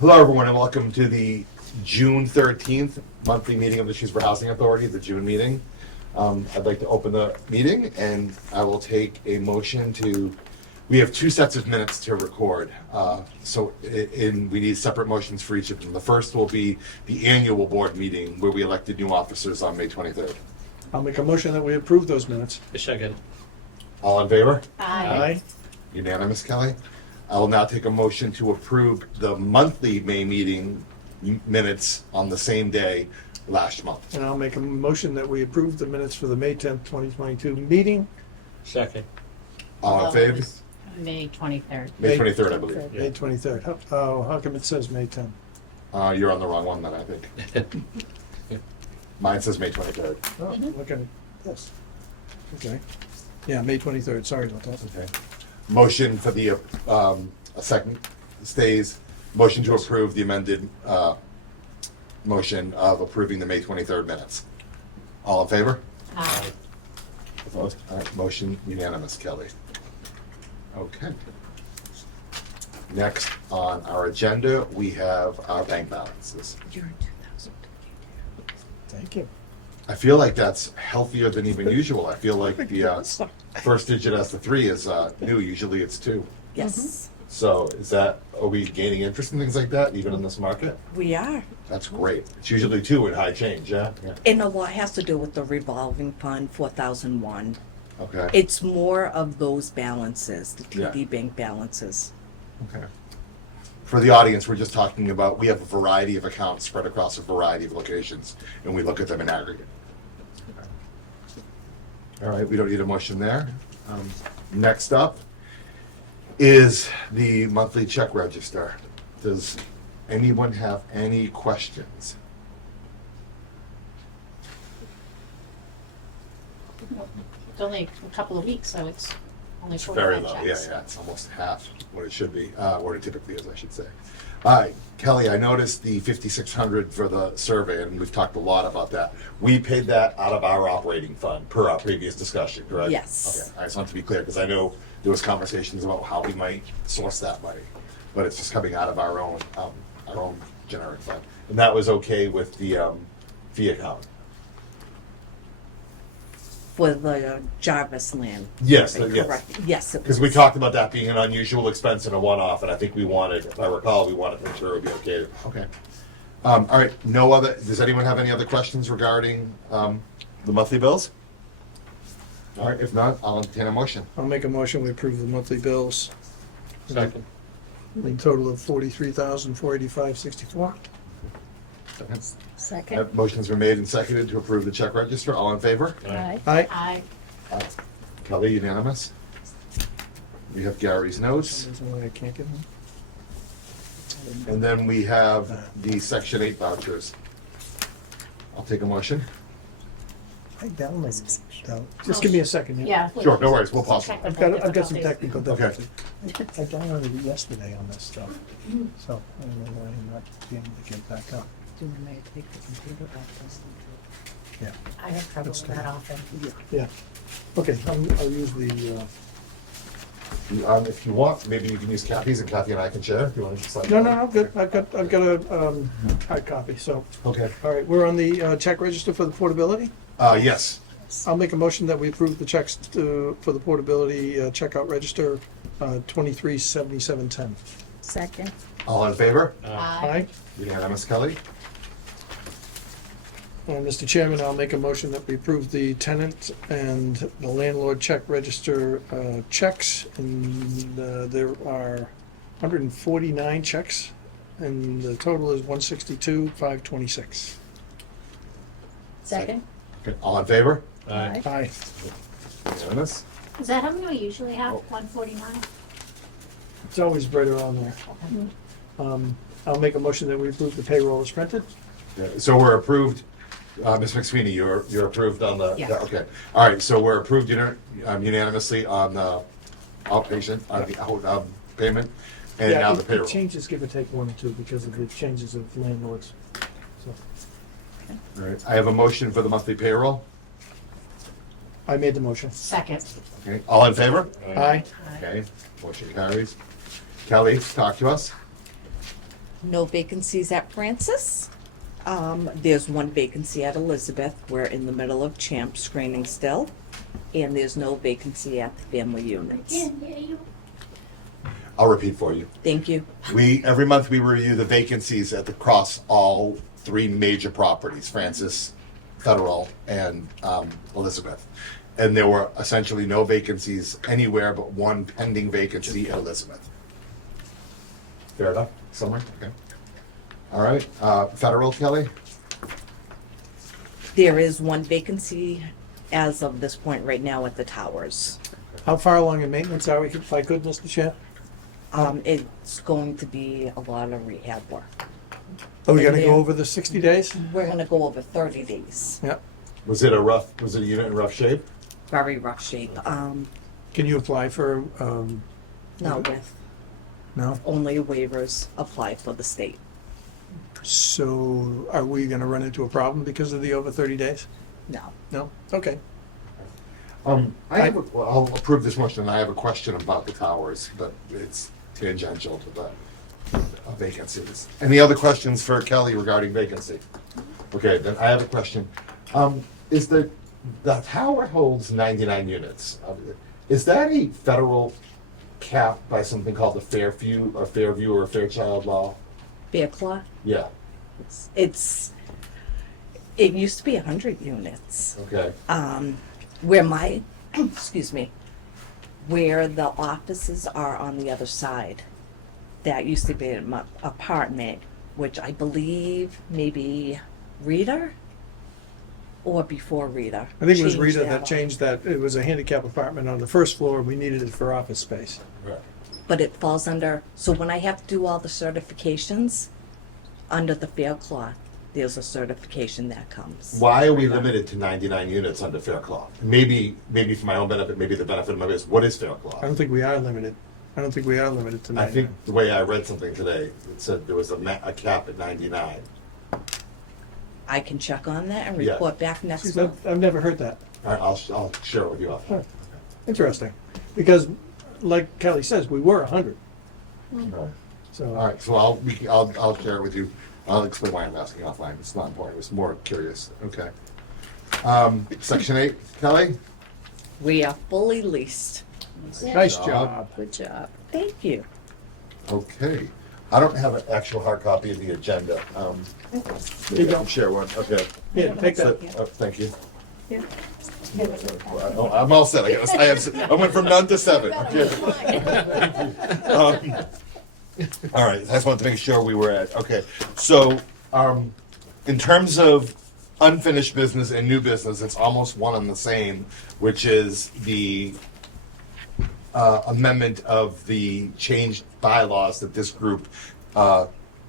Hello, everyone, and welcome to the June 13th monthly meeting of the Shrewsbury Housing Authority, the June meeting. I'd like to open the meeting, and I will take a motion to, we have two sets of minutes to record. We need separate motions for each of them. The first will be the annual board meeting where we elected new officers on May 23rd. I'll make a motion that we approve those minutes. A second. All in favor? Aye. Unanimous, Kelly? I will now take a motion to approve the monthly May meeting minutes on the same day last month. And I'll make a motion that we approve the minutes for the May 10th, 2022 meeting. Second. All in favor? May 23rd. May 23rd, I believe. May 23rd. How come it says May 10th? You're on the wrong one then, I think. Mine says May 23rd. Oh, look at it. Yes. Okay. Yeah, May 23rd. Sorry about that. Okay. Motion for the, a second stays, motion to approve the amended, motion of approving the May 23rd minutes. All in favor? Aye. Opposed? All right, motion unanimous, Kelly. Okay. Next on our agenda, we have our bank balances. You're in 2000. Thank you. I feel like that's healthier than even usual. I feel like the first digit as the 3 is new. Usually it's 2. Yes, So are we gaining interest in things like that, even in this market? we are. That's great. It's usually 2 in high change, yeah? And a lot has to do with the revolving fund, 4001. Okay. It's more of those balances, the Yeah. TD Bank balances. Okay. For the audience, we're just talking about, we have a variety of accounts spread across a variety of locations, and we look at them in aggregate. All right, we don't need a motion there. Next up is the monthly check register. Does anyone have any questions? It's only a couple of weeks, so it's only It's very 45 low, checks. yeah, it's almost half what it should be, what it typically is, I should say. Kelly, I noticed the 5,600 for the survey, and we've talked a lot about that. We paid that out of our operating fund, per our previous discussion, correct? Yes. Okay, I just want to be clear, because I know there was conversations about how we might source that money, but it's just coming out of our own generic fund. And that was okay with the fee account? For the Jarvis land. Yes, yes. Correct. Yes, it Because we talked about that being an unusual expense and a one-off, and I think we wanted, if I recall, we wanted to make sure it would be okay. Okay. All right, does anyone have any other questions regarding the monthly bills? All right, if not, I'll entertain a motion. I'll make a motion we approve the monthly bills. Second. In total of $43,485.64. Second. Motion's been made and seconded to approve the check register. All in favor? Aye. Aye. Aye. Kelly, unanimous? We have Gary's notes, There's no way I can't get them. and then we have the Section 8 vouchers. I'll take a motion. I downloaded it. Just give me a second. Yeah. Sure, no worries, we'll pause. I've got some technical Okay. difficulties. I downloaded it yesterday on this stuff, so I don't know why I'm not being able to get it back up. Yeah, I have trouble with that often. yeah. Okay, I'll use the, If you want, maybe you can use Kathy's and Kathy and I can share if you want to just like. no, good. I've got a hard copy, so. Okay. All right, we're on the check register for the portability. Yes. I'll make a motion that we approve the checks for the portability checkout register, 237710. Second. All in favor? Aye. Unanimous, Kelly? Mr. Chairman, I'll make a motion that we approve the tenant and the landlord check register checks. And there are 149 checks, and the total is 162,526. Second. Okay, all in favor? Aye. Aye. Unanimous? Is that how many we usually have, 149? It's always right around there. I'll make a motion that we approve the payroll as printed. Yeah, so we're approved, Ms. McSweeney, you're approved on the, Yes. yeah, okay. All right, so we're approved unanimously on the outpatient, payment, and now the payroll. It changes, give or take 1 or 2, because of the changes of landlords. So All right, I have a motion for the monthly payroll. I made the motion. Second. Okay, all in favor? Aye. Okay, motion carries. Kelly, talk to us. No vacancies at Francis. There's one vacancy at Elizabeth. We're in the middle of champ screening still. And there's no vacancy at the family units. I'll repeat for you. Thank you. Every month we review the vacancies across all three major properties, Francis, Federal, and Elizabeth. And there were essentially no vacancies anywhere but one pending vacancy at Elizabeth. Fair enough? Somewhere? Okay. All right. Federal, Kelly? There is one vacancy as of this point right now at the towers. How far along in maintenance are we, if I could, Mr. Chair? It's going to be a lot of rehab work. Are we gonna Yeah. go over the 60 days? We're gonna go over 30 days. Yeah. Was it a unit in rough shape? Very rough shape. Can you apply for, Not with, no? only waivers apply for the state. So are we gonna run into a problem because of the over 30 days? No. No? Okay. I'll approve this motion, and I have a question about the towers, but it's tangential to the vacancies. Any other questions for Kelly regarding vacancy? Okay, then I have a question. Is the tower holds 99 units. Is that a federal cap by something called the Fairview or Fairchild law? Faircloth, Yeah, it used to be 100 units. okay. Where my, excuse me, where the offices are on the other side, that used to be an apartment, which I believe maybe Rita or before Rita. I think it was changed Rita that changed that. It was a handicap apartment on the first floor. We needed it for office space. Right. But it falls under, so when I have to do all the certifications, under the Faircloth, there's a certification that comes. Why are we limited to 99 units under Faircloth? Maybe for my own benefit, maybe the benefit of my business. What is Faircloth? I don't think we are limited. I don't think we are limited to I 99. think the way I read something today, it said there was a cap at 99. I can check on that and Yeah. report back next Jeez, month. I've never heard that. I'll share it with you after. Huh. Interesting. Because, like Kelly says, we were 100. So, All right, so I'll share it with you. I'll explain why I'm asking offline. It's not important. It's more curious. Okay. Section 8, Kelly? We are fully leased. nice job. job. Good job. Thank you. Okay. I don't have an actual hard copy of the agenda. Here you go. Share one. Okay. Here, take So, that. thank you. Yeah. I'm all set. I went from none to 7. Okay. All right, I just wanted to make sure we were at, okay. So, in terms of unfinished business and new business, it's almost one and the same, which is the amendment of the changed bylaws that this group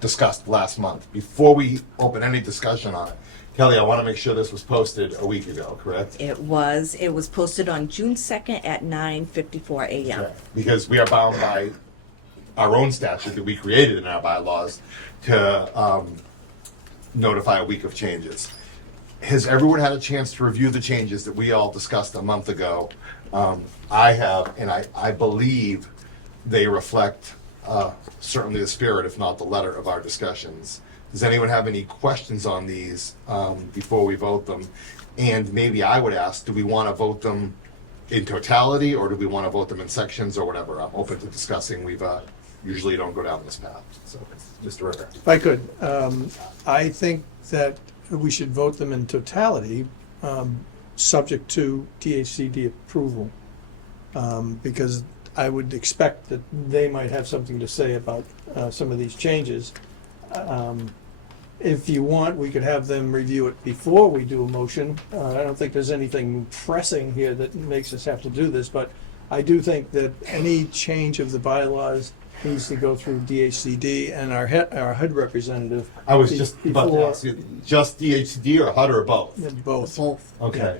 discussed last month. Before we open any discussion on it, Kelly, I want to make sure this was posted a week ago, correct? It was posted on June 2nd at 9:54 a.m. Because we are bound by our own statute that we created in our bylaws to notify a week of changes. Has everyone had a chance to review the changes that we all discussed a month ago? I have, and I believe they reflect certainly the spirit, if not the letter, of our discussions. Does anyone have any questions on these before we vote them? And maybe I would ask, do we want to vote them in totality, or do we want to vote them in sections or whatever? I'm open to discussing. We've usually don't go down this path. So, Mr. Ritter. If I could, I think that we should vote them in totality, subject to DHCD approval. Because I would expect that they might have something to say about some of these changes. If you want, we could have them review it before we do a motion. I don't think there's anything pressing here that makes us have to do this, but I do think that any change of the bylaws needs to go through DHCD and our HUD representative. I was just about to before- ask you, just DHCD or HUD or both? Both. Both. Okay.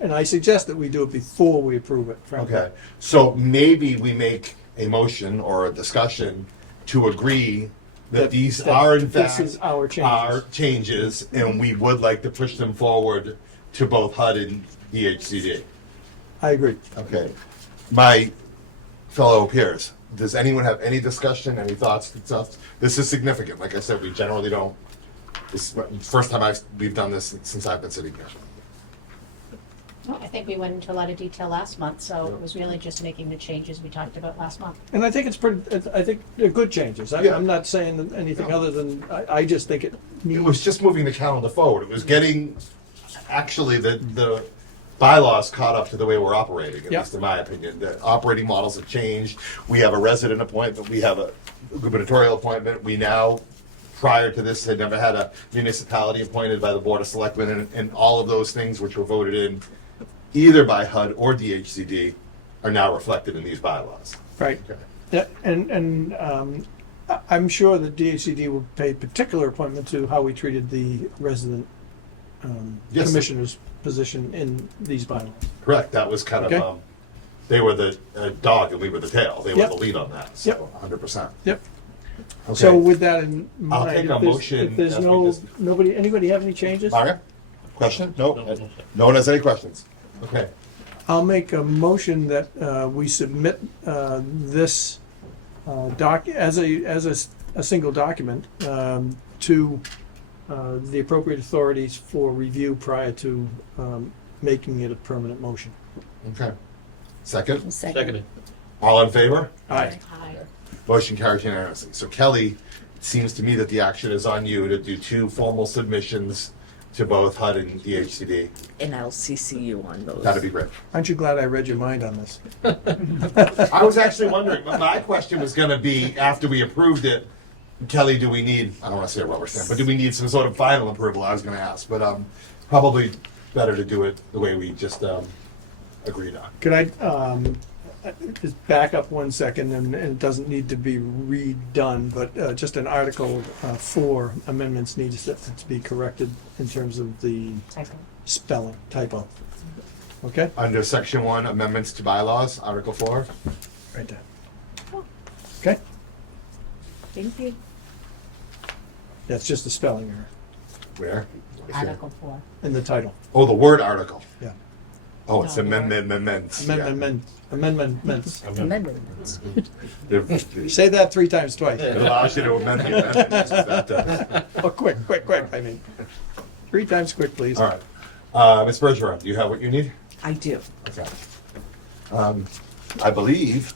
And I suggest that we do it before we approve it, frankly. Okay. So maybe we make a motion or a discussion to agree that these are in this fact is our changes. our changes, and we would like to push them forward to both HUD and DHCD. I agree. Okay. My fellow peers, does anyone have any discussion, any thoughts and stuff? This is significant. Like I said, we generally don't, this is the first time we've done this since I've been sitting here. Well, I think we went into a lot of detail last month, so it was really just making the changes we talked about last month. And I think I think they're good changes. Yeah. I'm not saying anything No. other than, I just think it needs. It was just moving the calendar forward. It was getting, actually, the bylaws caught up to the way we're operating, at Yeah. least in my opinion. The operating models have changed. We have a resident appointment, we have a gubernatorial appointment. We now, prior to this, had never had a municipality appointed by the Board of Selectmen, and all of those things which were voted in either by HUD or DHCD are now reflected in these bylaws. Right. Okay. Yeah, and I'm sure that DHCD will pay particular appointment to how we treated the resident Yes. commissioner's position in these bylaws. Correct, that was kind Okay. of, they were the dog and we were the tail. They were Yep. the lead on that, Yep. so 100%. Yep. Okay. So with that in I'll mind, take a if there's, motion if there's as we no, just- anybody have any changes? Mario? Question? No? No. No one has any questions? Okay. I'll make a motion that we submit this as a single document to the appropriate authorities for review prior to making it a permanent motion. Okay. Second? Seconded. All in favor? Aye. Aye. Motion carries unanimously. So Kelly, it seems to me that the action is on you to do 2 formal submissions to both HUD and DHCD. And I'll CC you on those. That'd be great. Aren't you glad I read your mind on this? I was actually wondering, my question was gonna be, after we approved it, Kelly, do we need, I don't wanna say a rubber stamp, but do we need some sort of final approval? I was gonna ask, but probably better to do it the way we just agreed on. Could I just back up 1 second, and it doesn't need to be redone, but just an Article 4 amendments needs to be corrected in terms of the Typo. spelling typo. Okay? Under Section 1, amendments to bylaws, Article 4. Right there. Okay? Thank you. That's just a spelling error Where? Article 4. in the title. Oh, the word article. Yeah. Oh, it's No, amendments. Yeah. Amendments. Amendments. It Say that 3 times twice. allows you to amend the amendments. That does. Oh, quick, I mean. 3 times quick, please. All right. Ms. Bergeron, do you have what you need? I do. Okay. I believe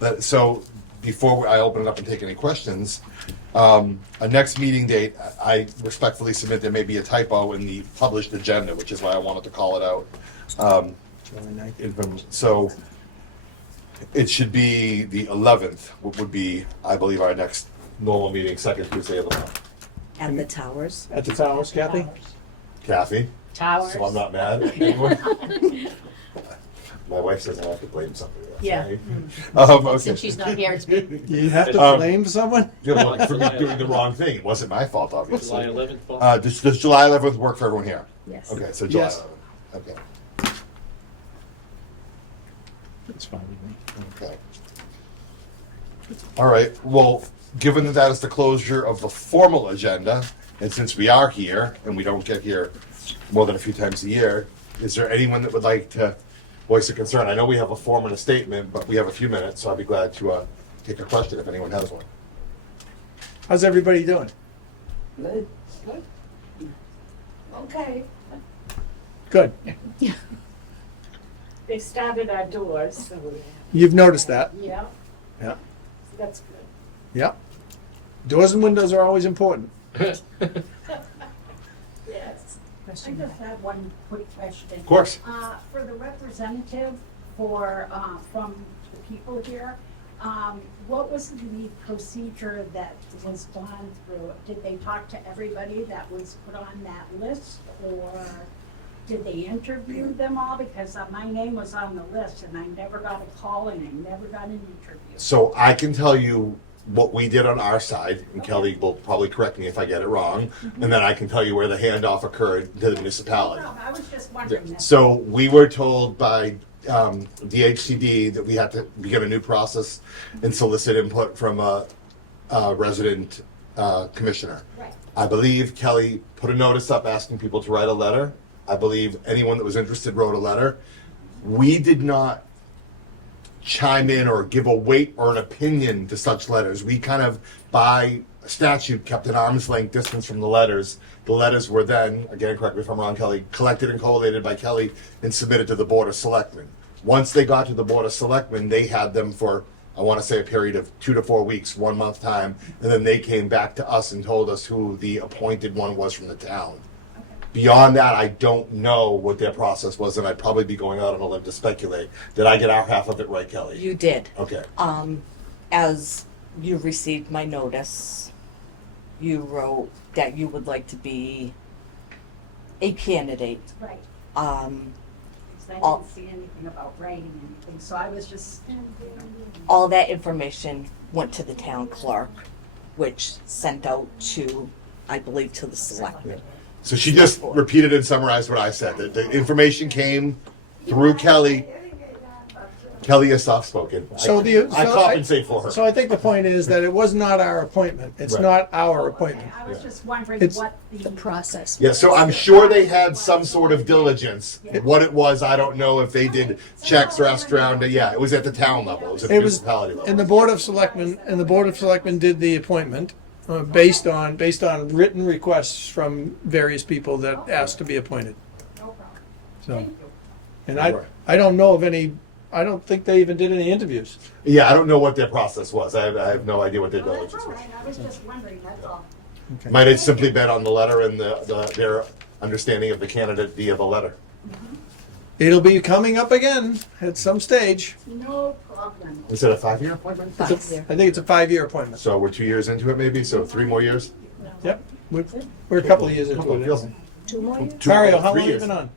that, so before I open it up and take any questions, a next meeting date, I respectfully submit there may be a typo in the published agenda, which is why I wanted to call it out. July 9th. So it should be the 11th, what would be, I believe, our next normal meeting, second Tuesday of the month. At the towers. At the towers, Kathy? Kathy? Towers. So I'm not mad. Anyone? My wife says I have to blame somebody. That's Yeah. right. Well, Okay. since she's not here, it's me. You have to Um, blame someone? Yeah, well, for me doing the wrong thing. It wasn't my fault, July obviously. 11th, fall? Does July 11th work for everyone here? Yes. Okay, so July Yes. 11th. Okay. It's fine with me. Okay. All right, well, given that that is the closure of the formal agenda, and since we are here, and we don't get here more than a few times a year, is there anyone that would like to voice a concern? I know we have a form and a statement, but we have a few minutes, so I'd be glad to take a question if anyone has one. How's everybody doing? Good. Okay, Good. they started our doors, so. You've noticed that? Yeah, Yeah. that's good. Yep. Doors and windows are always important. Yes. I Question. just have one quick question. Of course. For the representative from the people here, what was the procedure that was gone through? Did they talk to everybody that was put on that list, or did they interview them all? Because my name was on the list and I never got a call and I never got an interview. So I can tell you what we did on our side, and Kelly will probably correct me if I get it wrong, and then I can tell you where the handoff occurred to the municipality. No, I was just wondering that. So we were told by DHCD that we had to begin a new process and solicit input from a resident commissioner. Right. I believe Kelly put a notice up asking people to write a letter. I believe anyone that was interested wrote a letter. We did not chime in or give a weight or an opinion to such letters. We kind of, by statute, kept an arm's length distance from the letters. The letters were then, again, correct me if I'm wrong, Kelly, collected and collated by Kelly and submitted to the Board of Selectmen. Once they got to the Board of Selectmen, they had them for, I want to say, a period of 2 to 4 weeks, 1 month time, and then they came back to us and told us who the appointed one was from the town. Beyond that, I don't know what their process was, and I'd probably be going out on a limb to speculate. Did I get our half of it right, Kelly? You did. Okay. As you received my notice, you wrote that you would like to be a candidate. Right, Um, because I All- didn't see anything about writing anything, so I was just, all that information went to the town clerk, which sent out to, I believe, to the selectmen. So she just repeated and summarized what I said. That the information came through Kelly. Kelly is soft-spoken. So I compensate for her. So I think the point is that it was not our appointment. It's Right. not our okay, appointment. I was just wondering It's- what the. Process. Yeah, so I'm sure they had some sort of diligence. What it was, I don't know if they did checks or asked around. Yeah, it was at the town level. It was at the It was, municipality level. and the Board of Selectmen did the appointment based on written requests from various people that asked to be appointed. No problem. So, Thank you. and I don't know of any, I don't think they even did any interviews. Yeah, I don't know what their process was. I have no idea what their Well, that's diligence all was. right, I was just wondering, that's all. Might have simply been on the letter and their understanding of the candidate via the letter. It'll be coming up again at some stage. No problem. Was it a 5-year appointment? Five year. I think it's a 5-year appointment. So we're 2 years into it, maybe. So 3 more years. Yep, we're a couple of years into it. Feels- 2 more years? Mario, how 3 long you years. been on?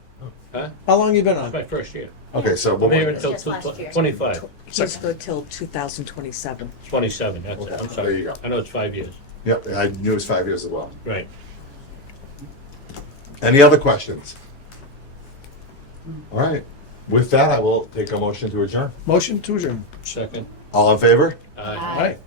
Huh? How long you been on? It's my first year. Okay, so I'm one more here year. until Just last year. 25, He's good till 2027. 27, that's it, I'm There sorry. you go. I know it's 5 years, Yep, I knew it was 5 years as well. right. Any other questions? All right. With that, I will take a motion to adjourn. Motion to adjourn. Second, All in favor? aye. All right.